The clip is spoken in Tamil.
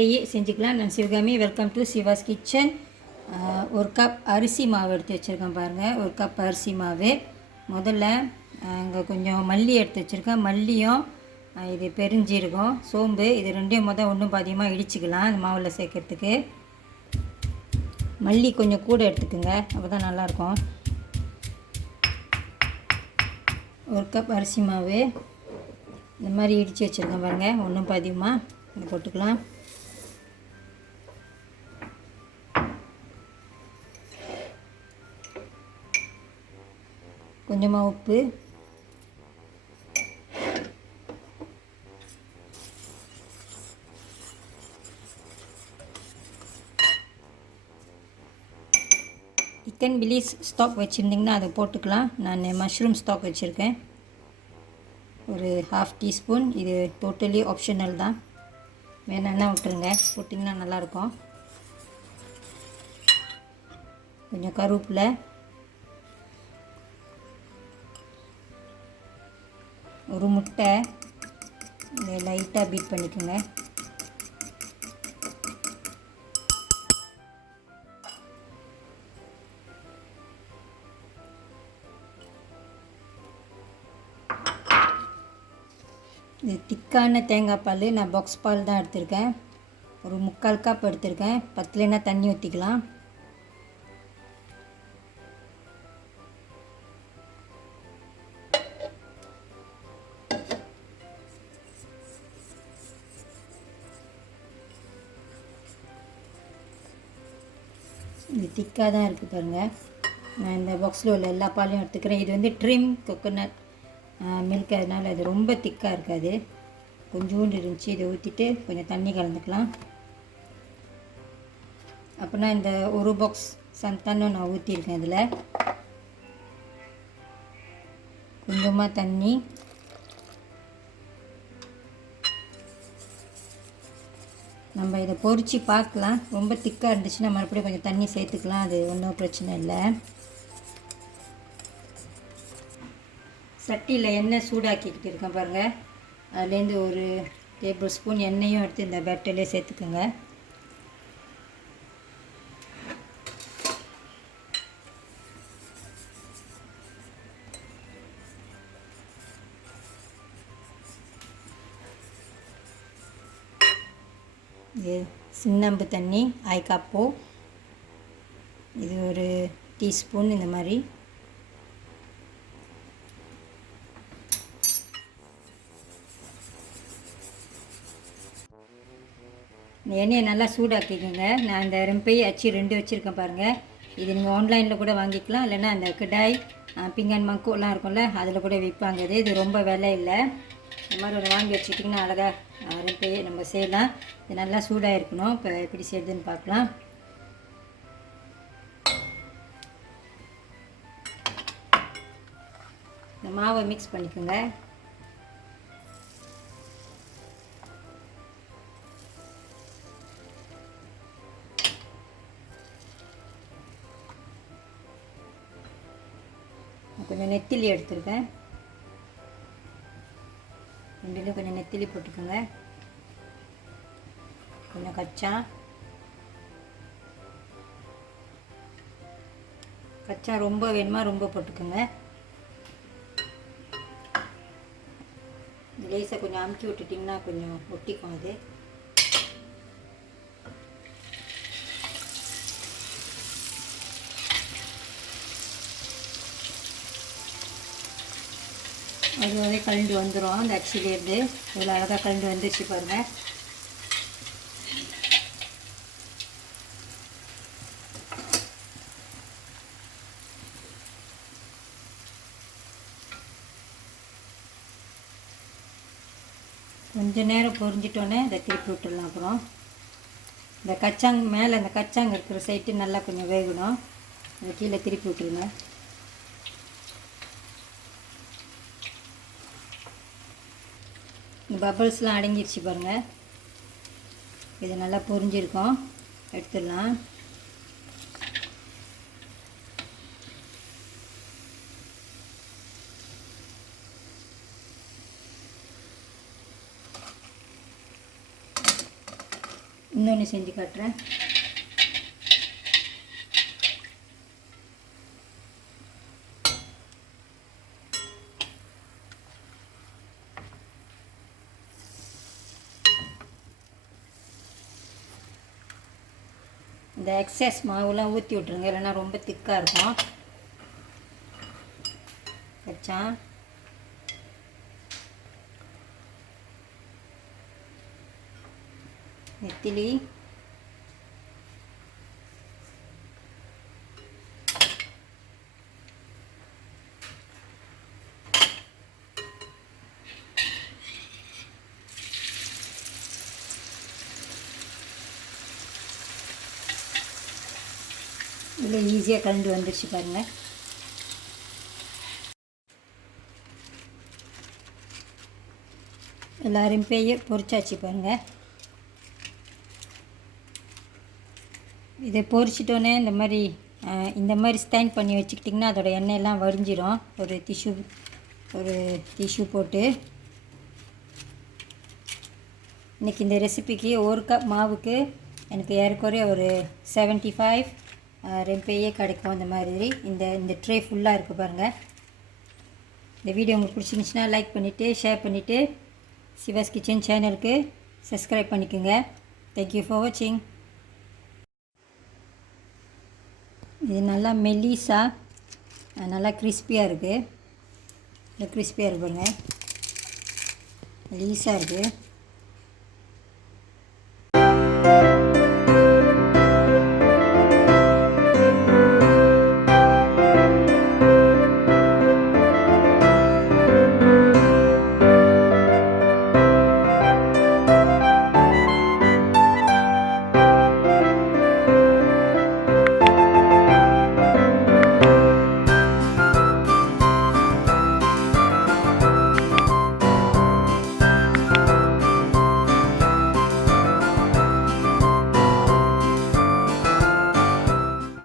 வீட்டிலேயே செஞ்சுக்கலாம். நான் Sivakami, welcome to Siva's kitchen. ஒரு கப் அரிசி மாவு எடுத்து வச்சுருக்கேன் பாருங்கள். ஒரு கப் அரிசி மாவு. முதல்ல அங்கே கொஞ்சம் மல்லி எடுத்து வச்சுருக்கேன். மல்லியும் இது பெருஞ்சீரகம், சோம்பு, இது ரெண்டையும் ஒன்றும் பாதியமாக இடிச்சிக்கலாம் அந்த மாவில் சேர்க்குறதுக்கு. மல்லி கொஞ்சம் கூட எடுத்துக்கோங்க, அப்போ தான் நல்லாயிருக்கும். ஒரு கப் அரிசி மாவு இந்த மாதிரி இடித்து வச்சுருக்கேன் பாருங்கள். ஒன்றும் பாதியமாக இதை போட்டுக்கலாம். கொஞ்சமாக உப்பு, சிக்கன் பிலிஸ் ஸ்டாக் வச்சுருந்திங்கன்னா அதை போட்டுக்கலாம். நான் மஷ்ரூம் ஸ்டாக் வச்சுருக்கேன், ஒரு 1/2 டீஸ்பூன். இது டோட்டலி ஆப்ஷனல் தான், வேணும்னா விட்டுருங்க, போட்டிங்கன்னா நல்லாயிருக்கும். கொஞ்சம் கருவேப்பிலை, ஒரு முட்டை, இதை லைட்டாக பீட் பண்ணிக்கோங்க. இது திக்கான தேங்காய் பால், நான் பாக்ஸ் பால் தான் எடுத்திருக்கேன். ஒரு 3/4 கப் எடுத்திருக்கேன். பத்தலைன்னா தண்ணி ஊற்றிக்கலாம். இது திக்காக தான் இருக்குது பாருங்கள். நான் இந்த பாக்ஸில் உள்ள எல்லா பாலையும் எடுத்துக்கிறேன். இது வந்து ட்ரிம் கோகோனட் மில்க், அதனால் அது ரொம்ப திக்காக இருக்காது. கொஞ்சோண்டு இருந்துச்சு, இதை ஊற்றிட்டு கொஞ்சம் தண்ணி கலந்துக்கலாம். அப்படின்னா இந்த ஒரு பாக்ஸ் சந்தானம் நான் ஊற்றிருக்கேன். இதில் கொஞ்சமாக தண்ணி, நம்ம இதை பொரித்து பார்க்கலாம். ரொம்ப திக்காக இருந்துச்சுன்னா மறுபடியும் கொஞ்சம் தண்ணி சேர்த்துக்கலாம், அது ஒன்றும் பிரச்சனை இல்லை. சட்டியில் எண்ணெய் சூடாக்கிக்கிட்டு இருக்கேன் பாருங்கள். அதுலேருந்து ஒரு டேபிள் ஸ்பூன் எண்ணெயும் எடுத்து இந்த பேட்டர்லேயே சேர்த்துக்குங்க. இது சின்னம்பு தண்ணி 1 கப்பு, இது ஒரு டீஸ்பூன் இந்த மாதிரி. எண்ணெயை நல்லா சூடாக்கிக்கோங்க. நான் இந்த ரெம்பை அச்சு 2 வச்சுருக்கேன் பாருங்கள். இது நீங்கள் ஆன்லைனில் கூட வாங்கிக்கலாம், இல்லைன்னா அந்த கடாய் பிங்கன் மங்கோலாம் இருக்கும்ல, அதில் கூட விற்பாங்க. இது ரொம்ப விலை இல்லை. இந்த மாதிரி ஒன்று வாங்கி வச்சுட்டிங்கன்னா அழகாக ரெம்பையை நம்ம செய்யலாம். இது நல்லா சூடாக இருக்கணும். இப்போ எப்படி செய்யுதுன்னு பார்க்கலாம். இந்த மாவை மிக்ஸ் பண்ணிக்கோங்க. கொஞ்சம் நெத்திலி எடுத்துருக்கேன், ரெண்டுலேயும் கொஞ்சம் நெத்திலி போட்டுக்கோங்க. கொஞ்சம் கச்சா ரொம்ப வேணுமா ரொம்ப போட்டுக்கோங்க. லேசாக கொஞ்சம் அமுக்கி விட்டுட்டிங்கன்னா கொஞ்சம் ஒட்டிக்கும். அது அதுவே கலந்து வந்துடும். அந்த அச்சிலேருந்து இதில் அழகாக கலந்து வந்துச்சு பாருங்கள். கொஞ்ச நேரம் பொரிஞ்சிட்டோன்னே இதை திருப்பி விட்டுடலாம். அப்புறம் இந்த கச்சாங் மேலே அந்த கச்சாங்க இருக்கிற சைட்டு நல்லா கொஞ்சம் வேகணும். அதை கீழே திருப்பி விட்டுருங்க. இந்த பபிள்ஸ்லாம் அடங்கிடுச்சு பாருங்கள். இது நல்லா பொரிஞ்சிருக்கும், எடுத்துடலாம். இன்னொன்று செஞ்சு காட்டுறேன். இந்த எக்ஸஸ் மாவுலாம் ஊற்றி விட்ருங்க, இல்லைன்னா ரொம்ப திக்காக இருக்கும். வச்சா நெத்திலி, இதில் ஈஸியாக கலந்து வந்துடுச்சு பாருங்கள். எல்லாரும் பேய பொரிச்சாச்சு பாருங்கள். இதை பொரிச்சிட்டோன்னே இந்த மாதிரி ஸ்டாண்ட் பண்ணி வச்சுக்கிட்டிங்கன்னா அதோடய எண்ணெயெல்லாம் வடிஞ்சிரும். ஒரு டிஷ்யூ போட்டு இன்றைக்கி இந்த ரெசிபிக்கு 1 கப் மாவுக்கு எனக்கு ஏறக்குறைய ஒரு 75 ரெம்பையே கிடைக்கும். இந்த மாதிரி இந்த ட்ரே ஃபுல்லாக இருக்குது பாருங்கள். இந்த வீடியோ உங்களுக்கு பிடிச்சிருந்துச்சுன்னா லைக் பண்ணிவிட்டு ஷேர் பண்ணிவிட்டு சிவாஸ் கிச்சன் சேனலுக்கு சப்ஸ்கிரைப் பண்ணிக்கோங்க. தேங்க்யூ ஃபார் வாட்சிங். இது நல்லா மெல்லிஸாக நல்லா கிறிஸ்பியாக இருக்குது. இந்த கிறிஸ்பியாக இருக்கு பாருங்கள், மெல்லிஸாக இருக்குது.